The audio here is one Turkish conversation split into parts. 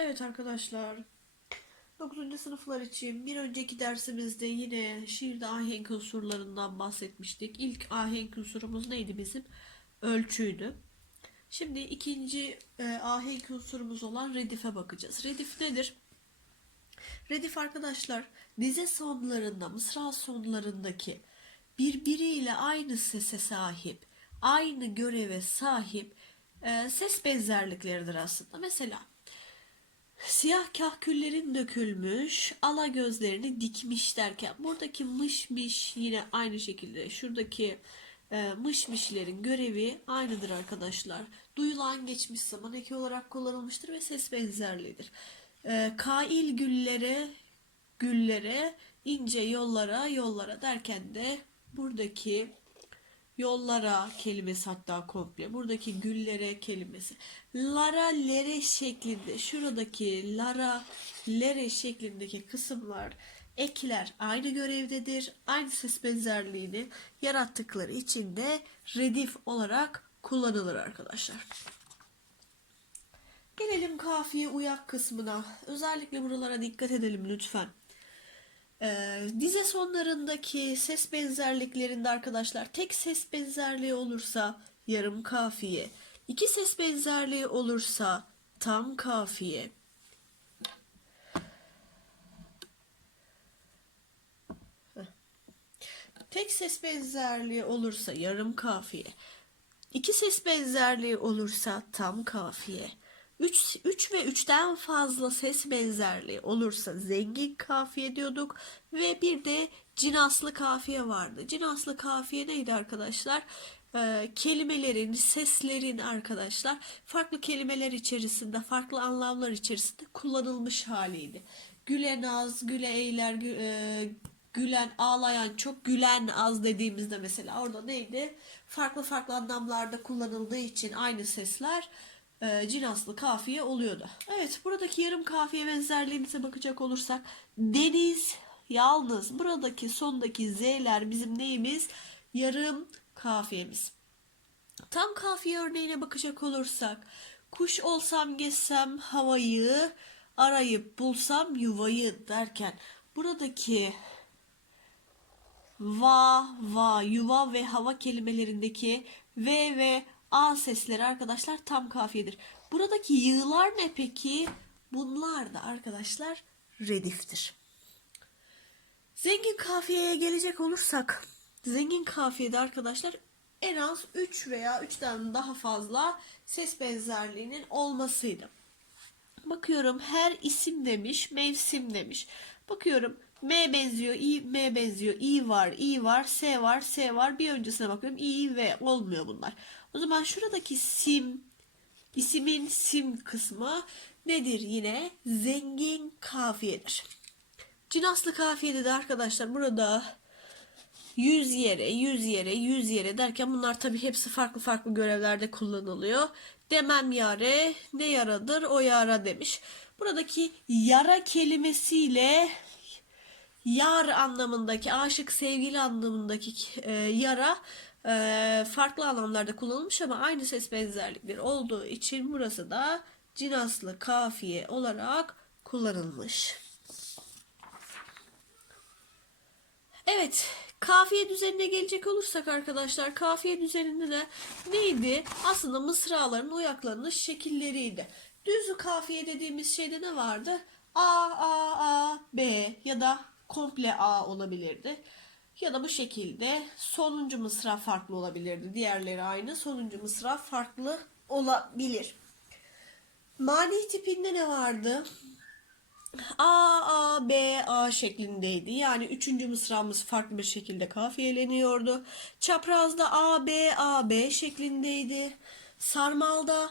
Evet arkadaşlar. 9. sınıflar için bir önceki dersimizde yine şiirde ahenk unsurlarından bahsetmiştik. İlk ahenk unsurumuz neydi bizim? Ölçüydü. Şimdi ikinci e, ahenk unsurumuz olan redife bakacağız. Redif nedir? Redif arkadaşlar dize sonlarında, mısra sonlarındaki birbiriyle aynı sese sahip, aynı göreve sahip e, ses benzerlikleridir aslında. Mesela Siyah kahküllerin dökülmüş, ala gözlerini dikmiş derken buradaki mışmış yine aynı şekilde şuradaki e, mışmişlerin görevi aynıdır arkadaşlar. Duyulan geçmiş zaman eki olarak kullanılmıştır ve ses benzerliğidir. E, kail güllere, güllere, ince yollara, yollara derken de buradaki Yollara kelimesi hatta komple. Buradaki güllere kelimesi. Lara lere şeklinde. Şuradaki lara lere şeklindeki kısımlar ekler aynı görevdedir. Aynı ses benzerliğini yarattıkları için de redif olarak kullanılır arkadaşlar. Gelelim kafiye uyak kısmına. Özellikle buralara dikkat edelim lütfen. Ee, dize sonlarındaki ses benzerliklerinde arkadaşlar tek ses benzerliği olursa yarım kafiye, iki ses benzerliği olursa tam kafiye. Tek ses benzerliği olursa yarım kafiye. İki ses benzerliği olursa tam kafiye. 3, 3 ve 3'ten fazla ses benzerliği olursa zengin kafiye diyorduk. Ve bir de cinaslı kafiye vardı. Cinaslı kafiye neydi arkadaşlar? Ee, kelimelerin, seslerin arkadaşlar farklı kelimeler içerisinde, farklı anlamlar içerisinde kullanılmış haliydi. Güle naz, güle eyler, gü, e, gülen, ağlayan, çok gülen az dediğimizde mesela orada neydi? Farklı farklı anlamlarda kullanıldığı için aynı sesler e, cinaslı kafiye oluyordu. Evet buradaki yarım kafiye benzerliğimize bakacak olursak deniz yalnız buradaki sondaki z'ler bizim neyimiz? Yarım kafiyemiz. Tam kafiye örneğine bakacak olursak kuş olsam gezsem havayı arayıp bulsam yuvayı derken buradaki va, va, yuva ve hava kelimelerindeki v ve a sesleri arkadaşlar tam kafiyedir. Buradaki yığılar ne peki? Bunlar da arkadaşlar rediftir. Zengin kafiyeye gelecek olursak zengin kafiyede arkadaşlar en az 3 veya 3'ten daha fazla ses benzerliğinin olmasıydı. Bakıyorum her isim demiş, mevsim demiş. Bakıyorum M benziyor, I, M benziyor, I var, I var, S var, S var. Bir öncesine bakıyorum I ve olmuyor bunlar. O zaman şuradaki sim, isimin sim kısmı nedir yine? Zengin kafiyedir. Cinaslı kafiyede de arkadaşlar burada yüz yere, yüz yere, yüz yere derken bunlar tabii hepsi farklı farklı görevlerde kullanılıyor. Demem yare ne yaradır o yara demiş. Buradaki yara kelimesiyle yar anlamındaki aşık sevgili anlamındaki e, yara e, farklı anlamlarda kullanılmış ama aynı ses benzerlikleri olduğu için burası da cinaslı kafiye olarak kullanılmış. Evet, kafiye düzenine gelecek olursak arkadaşlar, kafiye düzeninde de neydi? Aslında mısraların uyaklanış şekilleriydi. Düzü kafiye dediğimiz şeyde ne vardı? A, A, A, B ya da komple A olabilirdi. Ya da bu şekilde sonuncu mısra farklı olabilirdi. Diğerleri aynı. Sonuncu mısra farklı olabilir. Mani tipinde ne vardı? A, A, B, A şeklindeydi. Yani üçüncü mısramız farklı bir şekilde kafiyeleniyordu. Çaprazda A, B, A, B şeklindeydi. Sarmalda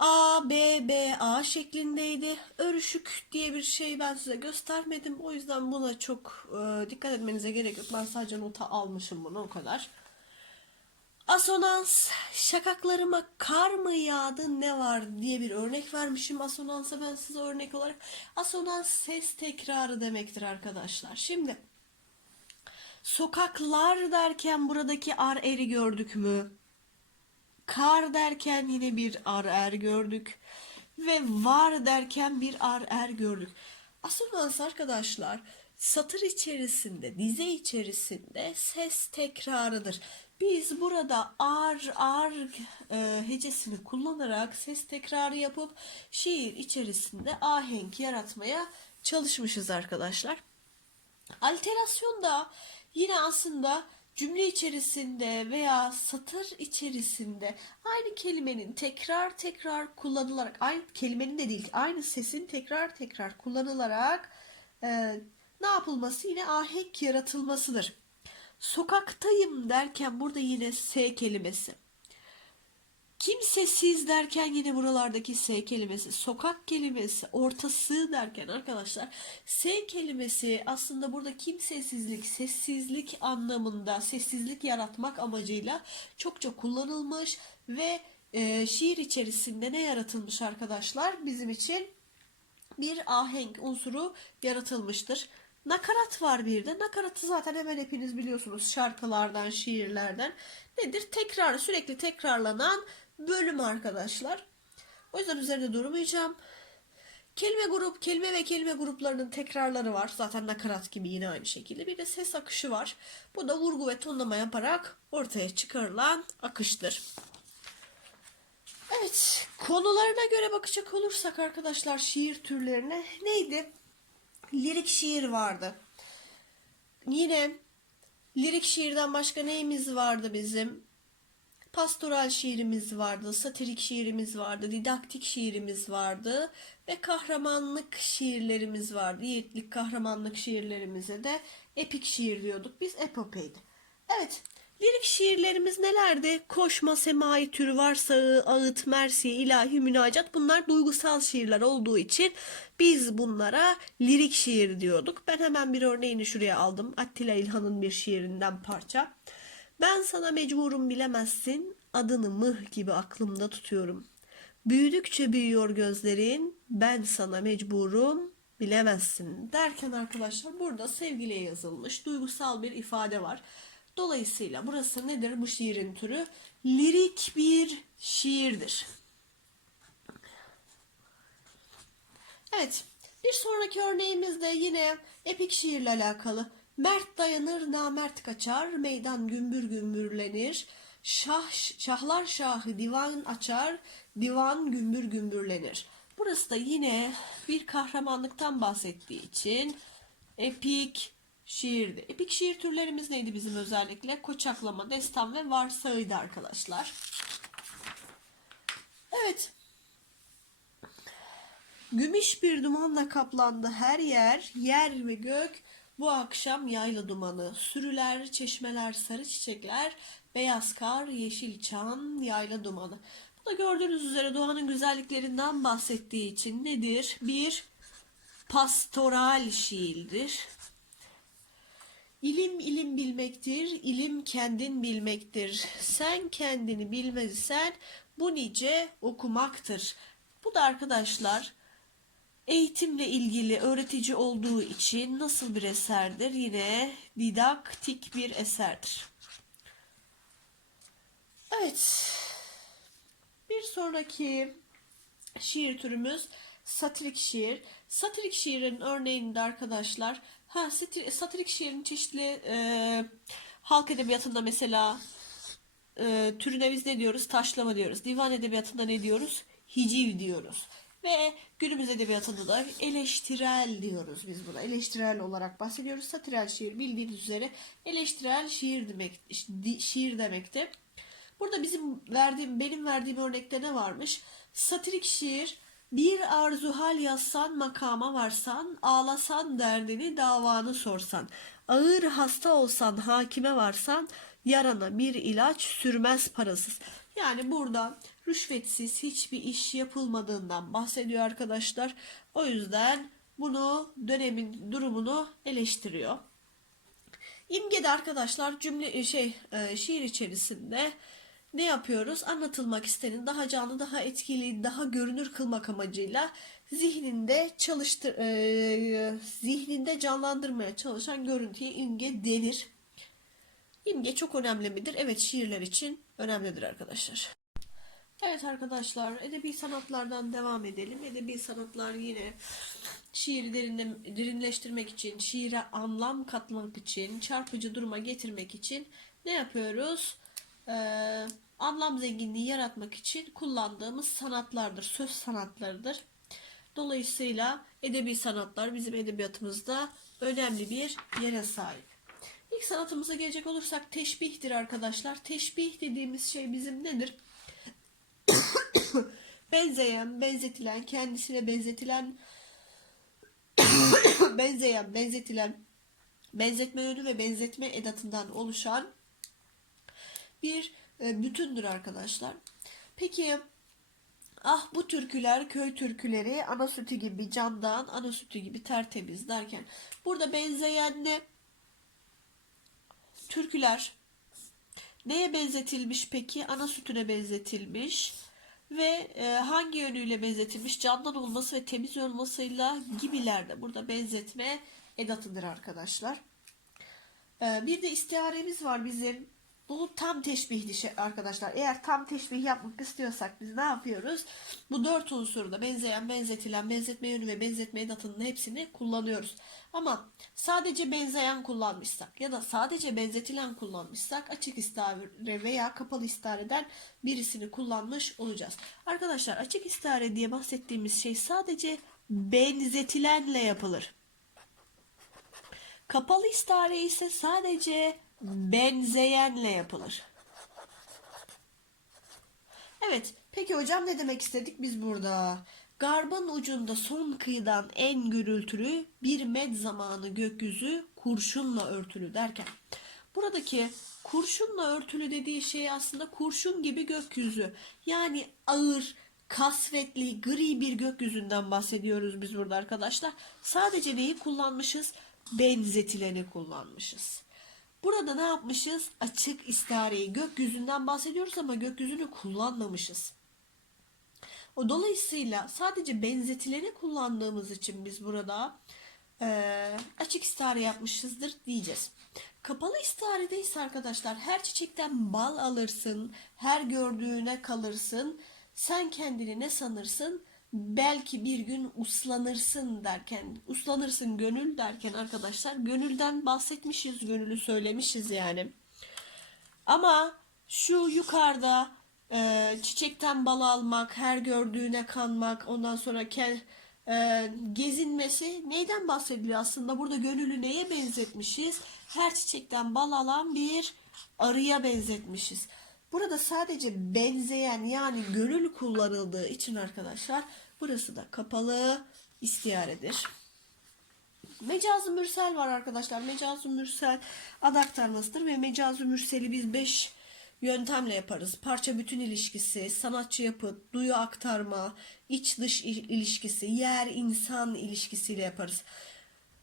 A, B, B, A şeklindeydi. Örüşük diye bir şey ben size göstermedim. O yüzden buna çok e, dikkat etmenize gerek yok. Ben sadece nota almışım bunu o kadar. Asonans, şakaklarıma kar mı yağdı ne var diye bir örnek vermişim asonansa ben size örnek olarak. Asonans ses tekrarı demektir arkadaşlar. Şimdi sokaklar derken buradaki ar eri gördük mü? Kar derken yine bir ar er gördük. ve var derken bir ar er gördük. Aslında arkadaşlar satır içerisinde, dize içerisinde ses tekrarıdır. Biz burada ar ar e, hecesini kullanarak ses tekrarı yapıp şiir içerisinde ahenk yaratmaya çalışmışız arkadaşlar. Alterasyon da yine aslında cümle içerisinde veya satır içerisinde aynı kelimenin tekrar tekrar kullanılarak aynı kelimenin de değil aynı sesin tekrar tekrar kullanılarak e, ne yapılması yine ahenk yaratılmasıdır. Sokaktayım derken burada yine S kelimesi. Kimsesiz derken yine buralardaki S kelimesi, sokak kelimesi, ortası derken arkadaşlar S kelimesi aslında burada kimsesizlik, sessizlik anlamında sessizlik yaratmak amacıyla çokça kullanılmış ve e, şiir içerisinde ne yaratılmış arkadaşlar? Bizim için bir ahenk unsuru yaratılmıştır. Nakarat var bir de. Nakaratı zaten hemen hepiniz biliyorsunuz şarkılardan, şiirlerden. Nedir? Tekrar, sürekli tekrarlanan bölüm arkadaşlar. O yüzden üzerinde durmayacağım. Kelime grup, kelime ve kelime gruplarının tekrarları var. Zaten nakarat gibi yine aynı şekilde. Bir de ses akışı var. Bu da vurgu ve tonlama yaparak ortaya çıkarılan akıştır. Evet, konularına göre bakacak olursak arkadaşlar şiir türlerine neydi? Lirik şiir vardı. Yine lirik şiirden başka neyimiz vardı bizim? Pastoral şiirimiz vardı, satirik şiirimiz vardı, didaktik şiirimiz vardı ve kahramanlık şiirlerimiz vardı. Yiğitlik, kahramanlık şiirlerimize de epik şiir diyorduk. Biz epopeydi. Evet, lirik şiirlerimiz nelerdi? Koşma, semai türü, varsağı, ağıt, mersi, ilahi, münacat bunlar duygusal şiirler olduğu için biz bunlara lirik şiir diyorduk. Ben hemen bir örneğini şuraya aldım. Attila İlhan'ın bir şiirinden parça. Ben sana mecburum bilemezsin, adını mıh gibi aklımda tutuyorum. Büyüdükçe büyüyor gözlerin, ben sana mecburum bilemezsin derken arkadaşlar burada sevgiliye yazılmış duygusal bir ifade var. Dolayısıyla burası nedir bu şiirin türü? Lirik bir şiirdir. Evet, bir sonraki örneğimiz de yine epik şiirle alakalı. Mert dayanır, namert kaçar, meydan gümbür gümbürlenir. Şah, şahlar şahı divan açar, divan gümbür gümbürlenir. Burası da yine bir kahramanlıktan bahsettiği için epik şiirdi. Epik şiir türlerimiz neydi bizim özellikle? Koçaklama, destan ve varsağıydı arkadaşlar. Evet. Gümüş bir dumanla kaplandı her yer, yer ve gök bu akşam yayla dumanı, sürüler, çeşmeler, sarı çiçekler, beyaz kar, yeşil çam, yayla dumanı. Bu da gördüğünüz üzere doğanın güzelliklerinden bahsettiği için nedir? Bir pastoral şiirdir. İlim ilim bilmektir, ilim kendin bilmektir. Sen kendini bilmezsen bu nice okumaktır. Bu da arkadaşlar eğitimle ilgili öğretici olduğu için nasıl bir eserdir? Yine didaktik bir eserdir. Evet. Bir sonraki şiir türümüz satirik şiir. Satirik şiirin örneğinde arkadaşlar ha satir, satirik şiirin çeşitli e, halk edebiyatında mesela e, türüne biz ne diyoruz? Taşlama diyoruz. Divan edebiyatında ne diyoruz? Hiciv diyoruz. Ve günümüz edebiyatında da eleştirel diyoruz biz buna. Eleştirel olarak bahsediyoruz. Satirel şiir bildiğiniz üzere eleştirel şiir demek şiir demekti. Burada bizim verdiğim benim verdiğim örnekte ne varmış? Satirik şiir bir arzu hal yazsan makama varsan, ağlasan derdini davanı sorsan, ağır hasta olsan hakime varsan, yarana bir ilaç sürmez parasız. Yani burada rüşvetsiz hiçbir iş yapılmadığından bahsediyor arkadaşlar. O yüzden bunu dönemin durumunu eleştiriyor. İmge'de arkadaşlar cümle şey e, şiir içerisinde ne yapıyoruz? Anlatılmak istenin daha canlı, daha etkili, daha görünür kılmak amacıyla zihninde çalıştır e, zihninde canlandırmaya çalışan görüntüye imge denir. İmge çok önemli midir? Evet şiirler için önemlidir arkadaşlar. Evet arkadaşlar, edebi sanatlardan devam edelim. Edebi sanatlar yine şiiri derinle, derinleştirmek için, şiire anlam katmak için, çarpıcı duruma getirmek için ne yapıyoruz? Ee, anlam zenginliği yaratmak için kullandığımız sanatlardır, söz sanatlarıdır. Dolayısıyla edebi sanatlar bizim edebiyatımızda önemli bir yere sahip. İlk sanatımıza gelecek olursak teşbihtir arkadaşlar. Teşbih dediğimiz şey bizim nedir? benzeyen, benzetilen, kendisine benzetilen, benzeyen, benzetilen, benzetme yönü ve benzetme edatından oluşan bir e, bütündür arkadaşlar. Peki ah bu türküler köy türküleri ana sütü gibi candan, ana sütü gibi tertemiz derken burada benzeyen ne? Türküler neye benzetilmiş peki? Ana sütüne benzetilmiş ve e, hangi yönüyle benzetilmiş? Candan olması ve temiz olmasıyla gibilerde. Burada benzetme edatıdır arkadaşlar. E, bir de istiharemiz var bizim. Bu tam teşbihli şey arkadaşlar. Eğer tam teşbih yapmak istiyorsak biz ne yapıyoruz? Bu dört unsurda benzeyen, benzetilen, benzetme yönü ve benzetme edatının hepsini kullanıyoruz. Ama sadece benzeyen kullanmışsak ya da sadece benzetilen kullanmışsak açık istare veya kapalı istareden birisini kullanmış olacağız. Arkadaşlar açık istare diye bahsettiğimiz şey sadece benzetilenle yapılır. Kapalı istare ise sadece benzeyenle yapılır. Evet, peki hocam ne demek istedik biz burada? Garbın ucunda son kıyıdan en gürültülü bir med zamanı gökyüzü kurşunla örtülü derken buradaki kurşunla örtülü dediği şey aslında kurşun gibi gökyüzü. Yani ağır, kasvetli, gri bir gökyüzünden bahsediyoruz biz burada arkadaşlar. Sadece neyi kullanmışız? Benzetileni kullanmışız. Burada ne yapmışız? Açık istareyi gökyüzünden bahsediyoruz ama gökyüzünü kullanmamışız. O dolayısıyla sadece benzetileni kullandığımız için biz burada e, açık istare yapmışızdır diyeceğiz. Kapalı istarede ise arkadaşlar her çiçekten bal alırsın, her gördüğüne kalırsın, sen kendini ne sanırsın? Belki bir gün uslanırsın derken, uslanırsın gönül derken arkadaşlar gönülden bahsetmişiz, gönülü söylemişiz yani. Ama şu yukarıda e, çiçekten bal almak, her gördüğüne kanmak, ondan sonra kel, e, gezinmesi neyden bahsediliyor aslında? Burada gönülü neye benzetmişiz? Her çiçekten bal alan bir arıya benzetmişiz. Burada sadece benzeyen yani gönül kullanıldığı için arkadaşlar burası da kapalı istiyaredir. Mecazı mürsel var arkadaşlar. Mecazı mürsel ad aktarmasıdır ve mecazı mürseli biz 5 yöntemle yaparız. Parça bütün ilişkisi, sanatçı yapıt, duyu aktarma, iç dış ilişkisi, yer insan ilişkisiyle yaparız.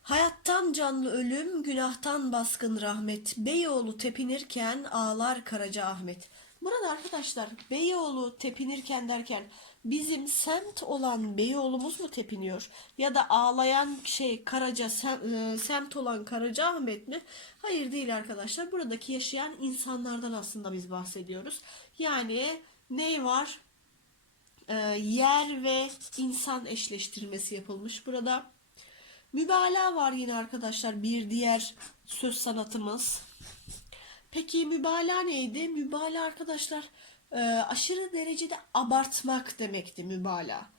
Hayattan canlı ölüm, günahtan baskın rahmet. Beyoğlu tepinirken ağlar Karaca Ahmet. Burada arkadaşlar Beyoğlu tepinirken derken bizim semt olan Beyoğlu'muz mu tepiniyor? Ya da ağlayan şey Karaca e, semt olan Karaca Ahmet mi? Hayır değil arkadaşlar. Buradaki yaşayan insanlardan aslında biz bahsediyoruz. Yani ne var? E, yer ve insan eşleştirmesi yapılmış burada. Mübalağa var yine arkadaşlar bir diğer söz sanatımız. Peki mübalağa neydi? Mübalağa arkadaşlar e, aşırı derecede abartmak demekti mübalağa.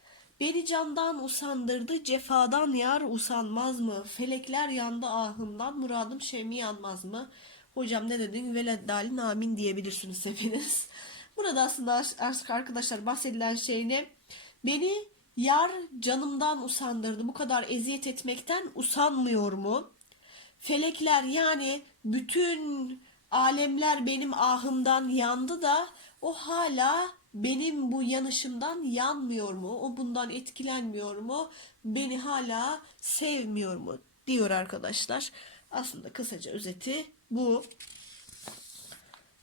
Beni candan usandırdı, cefadan yar usanmaz mı? Felekler yandı ahımdan, muradım şemi yanmaz mı? Hocam ne dedin? Veleddalin amin diyebilirsiniz hepiniz. Burada aslında arkadaşlar bahsedilen şey ne? Beni yar canımdan usandırdı. Bu kadar eziyet etmekten usanmıyor mu? Felekler yani bütün alemler benim ahımdan yandı da o hala benim bu yanışımdan yanmıyor mu? O bundan etkilenmiyor mu? Beni hala sevmiyor mu? diyor arkadaşlar. Aslında kısaca özeti bu.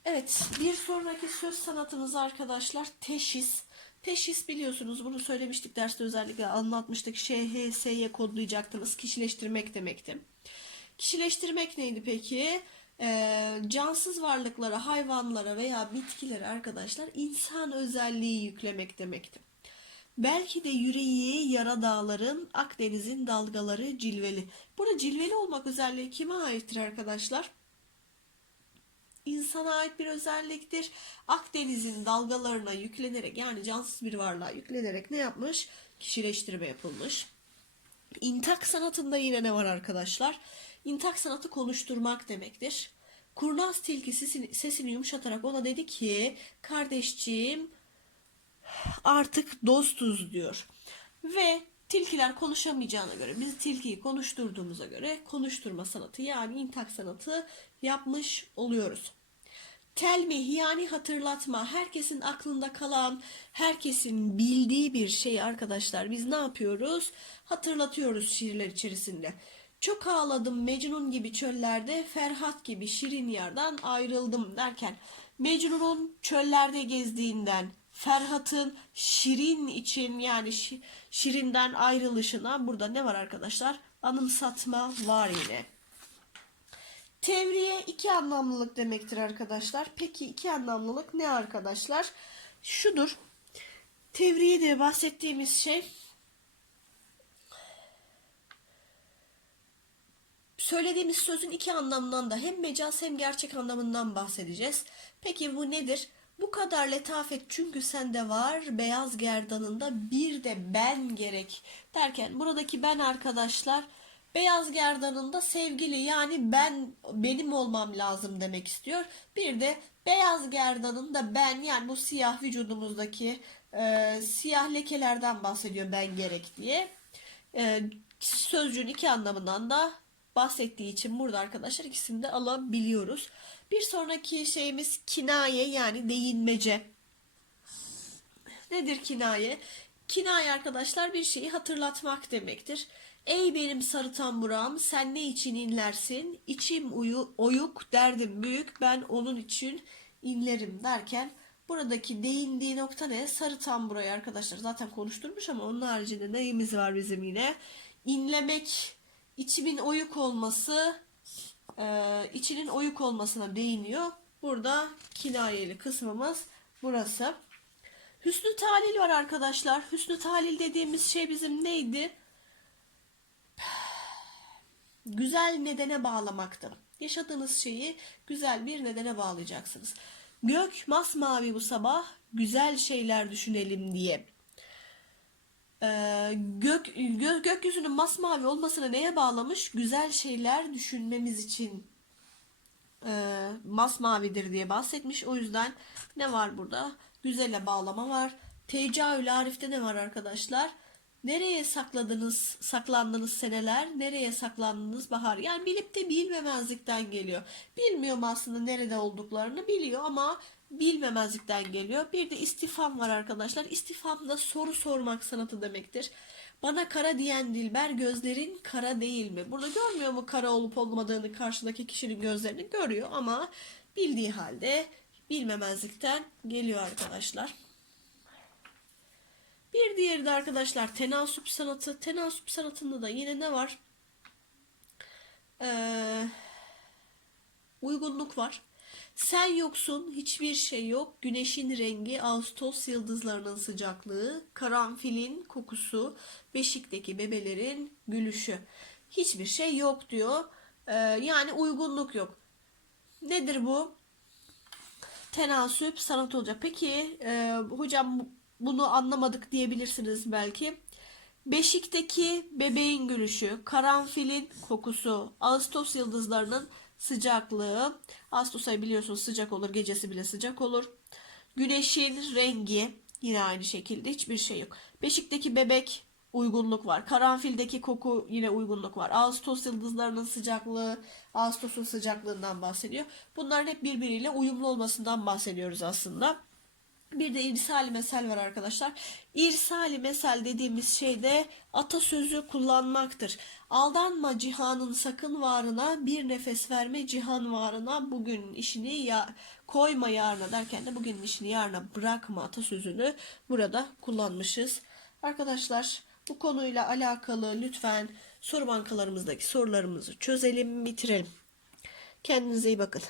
Evet, bir sonraki söz sanatımız arkadaşlar teşhis. Teşhis biliyorsunuz bunu söylemiştik derste özellikle anlatmıştık. ŞHS'ye kodlayacaktınız. Kişileştirmek demekti. Kişileştirmek neydi peki? Ee, cansız varlıklara, hayvanlara veya bitkilere arkadaşlar insan özelliği yüklemek demekti. Belki de yüreği yara dağların, Akdeniz'in dalgaları cilveli. Burada cilveli olmak özelliği kime aittir arkadaşlar? insana ait bir özelliktir. Akdeniz'in dalgalarına yüklenerek yani cansız bir varlığa yüklenerek ne yapmış? Kişileştirme yapılmış. İntak sanatında yine ne var arkadaşlar? İntak sanatı konuşturmak demektir. Kurnaz tilki sesini, sesini yumuşatarak ona dedi ki kardeşciğim artık dostuz diyor. Ve tilkiler konuşamayacağına göre biz tilkiyi konuşturduğumuza göre konuşturma sanatı yani intak sanatı yapmış oluyoruz. Telmih yani hatırlatma herkesin aklında kalan herkesin bildiği bir şey arkadaşlar biz ne yapıyoruz hatırlatıyoruz şiirler içerisinde. Çok ağladım Mecnun gibi çöllerde Ferhat gibi şirin yardan ayrıldım derken Mecnun'un çöllerde gezdiğinden Ferhat'ın Şirin için yani şi- Şirin'den ayrılışına burada ne var arkadaşlar? Anımsatma var yine. Tevriye iki anlamlılık demektir arkadaşlar. Peki iki anlamlılık ne arkadaşlar? Şudur. Tevriye de bahsettiğimiz şey söylediğimiz sözün iki anlamından da hem mecaz hem gerçek anlamından bahsedeceğiz. Peki bu nedir? Bu kadar letafet çünkü sende var beyaz gerdanında bir de ben gerek derken buradaki ben arkadaşlar beyaz gerdanında sevgili yani ben benim olmam lazım demek istiyor. Bir de beyaz gerdanında ben yani bu siyah vücudumuzdaki e, siyah lekelerden bahsediyor ben gerek diye. E, sözcüğün iki anlamından da bahsettiği için burada arkadaşlar ikisini de alabiliyoruz. Bir sonraki şeyimiz kinaye yani değinmece. Nedir kinaye? Kinaye arkadaşlar bir şeyi hatırlatmak demektir. Ey benim sarı tamburam sen ne için inlersin? İçim uyu, oyuk derdim büyük ben onun için inlerim derken buradaki değindiği nokta ne? Sarı tamburayı arkadaşlar zaten konuşturmuş ama onun haricinde neyimiz var bizim yine? İnlemek, içimin oyuk olması, e, içinin oyuk olmasına değiniyor. Burada kinayeli kısmımız burası. Hüsnü talil var arkadaşlar. Hüsnü talil dediğimiz şey bizim neydi? Güzel nedene bağlamaktır. Yaşadığınız şeyi güzel bir nedene bağlayacaksınız. Gök masmavi bu sabah güzel şeyler düşünelim diye. Ee, gök, gö, gökyüzünün masmavi olmasını neye bağlamış? Güzel şeyler düşünmemiz için e, masmavidir diye bahsetmiş. O yüzden ne var burada? Güzele bağlama var. Tecavül Arif'te ne var arkadaşlar? Nereye sakladınız, saklandınız seneler, nereye saklandınız bahar? Yani bilip de bilmemezlikten geliyor. Bilmiyorum aslında nerede olduklarını biliyor ama bilmemezlikten geliyor. Bir de istifam var arkadaşlar. İstifam da soru sormak sanatı demektir. Bana kara diyen Dilber gözlerin kara değil mi? Burada görmüyor mu kara olup olmadığını karşıdaki kişinin gözlerini görüyor ama bildiği halde bilmemezlikten geliyor arkadaşlar. Bir diğeri de arkadaşlar tenasüp sanatı. Tenasüp sanatında da yine ne var? Ee, uygunluk var. Sen yoksun, hiçbir şey yok. Güneşin rengi, Ağustos yıldızlarının sıcaklığı, karanfilin kokusu, beşikteki bebelerin gülüşü. Hiçbir şey yok diyor. Ee, yani uygunluk yok. Nedir bu? Tenasüp sanat olacak. Peki e, hocam bunu anlamadık diyebilirsiniz belki. Beşikteki bebeğin gülüşü, karanfilin kokusu, Ağustos yıldızlarının sıcaklığı. Ağustos ayı biliyorsunuz sıcak olur, gecesi bile sıcak olur. Güneşin rengi yine aynı şekilde hiçbir şey yok. Beşikteki bebek uygunluk var. Karanfildeki koku yine uygunluk var. Ağustos yıldızlarının sıcaklığı, Ağustos'un sıcaklığından bahsediyor. Bunların hep birbiriyle uyumlu olmasından bahsediyoruz aslında. Bir de irsali mesel var arkadaşlar. İrsali mesel dediğimiz şey de atasözü kullanmaktır. Aldanma cihanın sakın varına, bir nefes verme cihan varına, bugün işini ya koyma yarına derken de bugün işini yarına bırakma atasözünü burada kullanmışız. Arkadaşlar bu konuyla alakalı lütfen soru bankalarımızdaki sorularımızı çözelim, bitirelim. Kendinize iyi bakın.